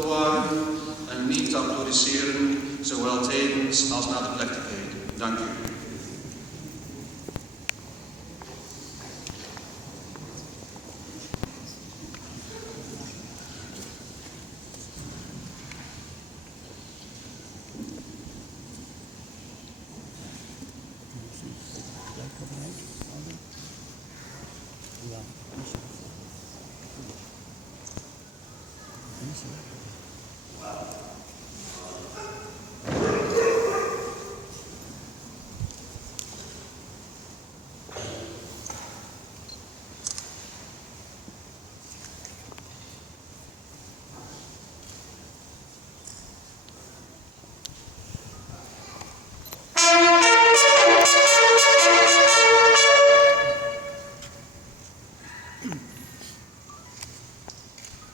bewaren en niet te applaudisseren, zowel tijdens als na de plechtigheid. Dank u.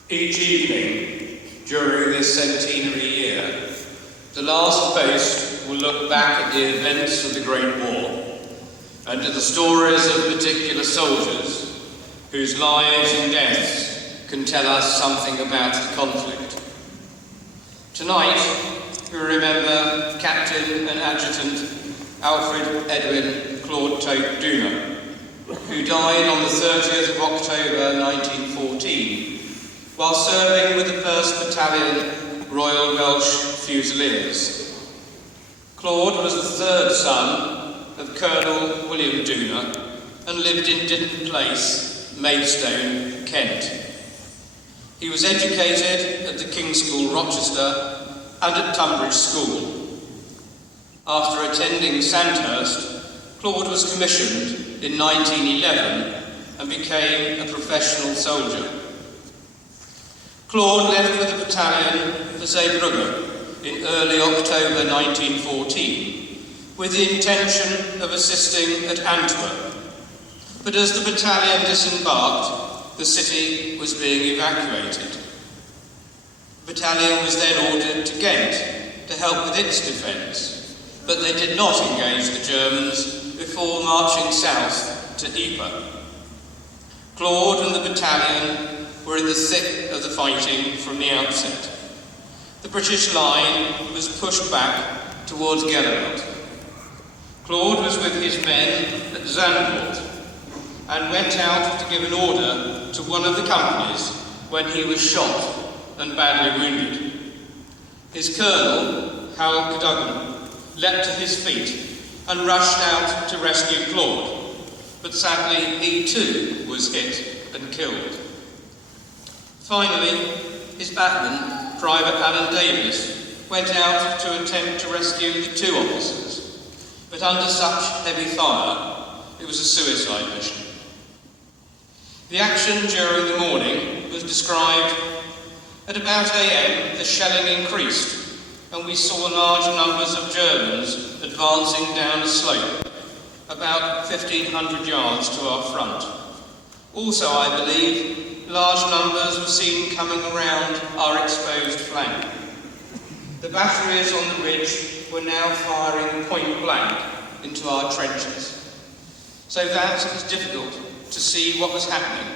Each evening during this centenary year, the last post will look back at the events of the Great War and to the stories of particular soldiers whose lives and deaths can tell us something about the conflict. Tonight, we remember Captain and Adjutant Alfred Edwin Claude Toke Duna, who died on the 30th of October 1914 while serving with the 1st Battalion Royal Welsh Fusiliers. Claude was the 3rd son of Colonel William Duna and lived in Ditton Place, Maidstone, Kent. He was educated at the King's School, Rochester, and at Tunbridge School. After attending Sandhurst, Claude was commissioned in 1911 and became a professional soldier. Claude left with the battalion for Zeebrugge in early October 1914 with the intention of assisting at Antwerp. But as the battalion disembarked, the city was being evacuated. The battalion was then ordered to Ghent to help with its defence, but they did not engage the Germans before marching south to Ypres. Claude and the battalion were in the thick of the fighting from the outset. The British line was pushed back towards Gelderland. Claude was with his men at Zandvoort and went out to give an order to one of the companies when he was shot and badly wounded. His colonel, Hal Cadogan, leapt to his feet and rushed out to rescue Claude, but sadly he too was hit and killed. Finally, his batman, Private Alan Davis, went out to attempt to rescue the 2 officers, but under such heavy fire, it was a suicide mission. The action during the morning was described. At about AM, the shelling increased, and we saw large numbers of Germans advancing down a slope, about 1,500 yards to our front. Also, I believe, large numbers were seen coming around our exposed flank. The batteries on the ridge were now firing point blank into our trenches, so that it was difficult to see what was happening,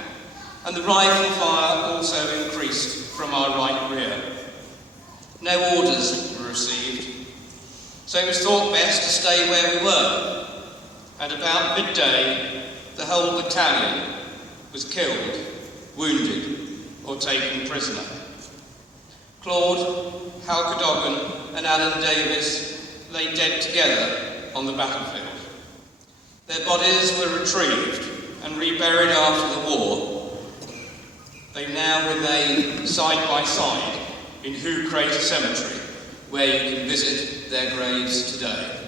and the rifle fire also increased from our right rear. No orders were received, so it was thought best to stay where we were. At about midday, the whole battalion was killed, wounded, or taken prisoner. Claude, Hal Cadogan, and Alan Davis lay dead together on the battlefield. Their bodies were retrieved and reburied after the war. They now remain side by side in Hoog Crater Cemetery, where you can visit their graves today.